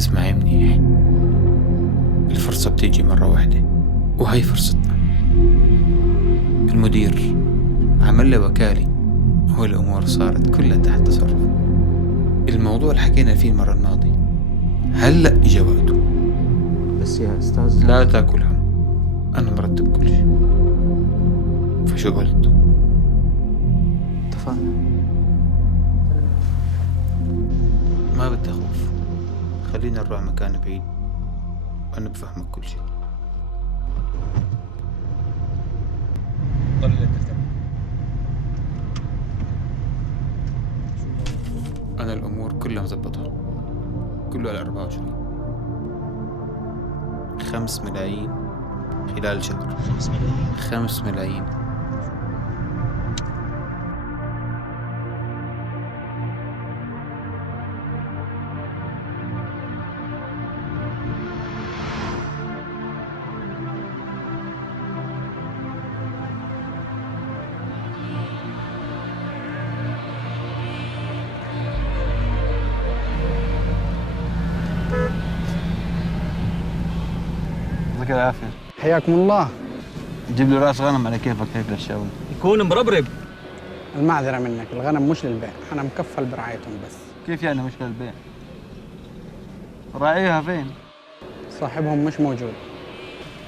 اسمعي منيح، الفرصة بتيجي مرة واحدة وهي فرصتنا. المدير عمل لي وكالة والأمور صارت كلها تحت تصرف. الموضوع اللي حكينا فيه المرة الماضية هلأ إجا وقته. بس يا أستاذ لا تاكل هم، أنا مرتب كل شيء. فشو قلت؟ اتفقنا. ما بدي أخوف، خلينا نروح مكان بعيد وأنا بفهمك كل شيء. أنا الأمور كلها مزبطها، كله على 24. 5 ملايين خلال شهر. 5 ملايين. يعطيك العافية. حياكم الله. جيب لي راس غنم على كيفك هيك للشاوي. يكون مربرب. المعذرة منك، الغنم مش للبيع، أنا مكفل برعايتهم بس. كيف يعني مش للبيع؟ راعيها فين؟ صاحبهم مش موجود.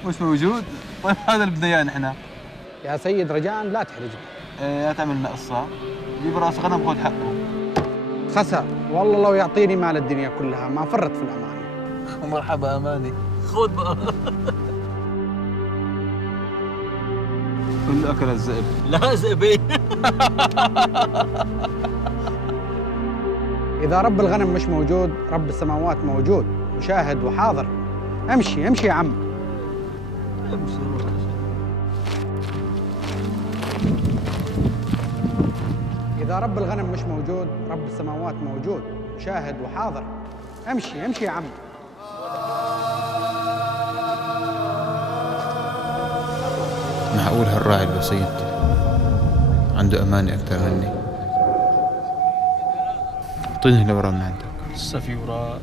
مش موجود؟ طيب هذا اللي بدنا اياه نحن. يا سيد رجاء لا تحرجني. لا تعمل لنا قصة. جيب راس غنم خذ حقه. خسر والله لو يعطيني مال الدنيا كلها ما فرط في الأمانة. مرحبا أماني. خذ بقى. كل أكل الذئب. لا ذئبين. إذا رب الغنم مش موجود رب السماوات موجود وشاهد وحاضر. امشي امشي يا عم. إذا رب الغنم مش موجود رب السماوات موجود شاهد وحاضر. امشي امشي يا عم. معقول هالراعي البسيط عنده أمانة أكثر مني؟ أعطيني الأوراق من عندك. لسه في وراء.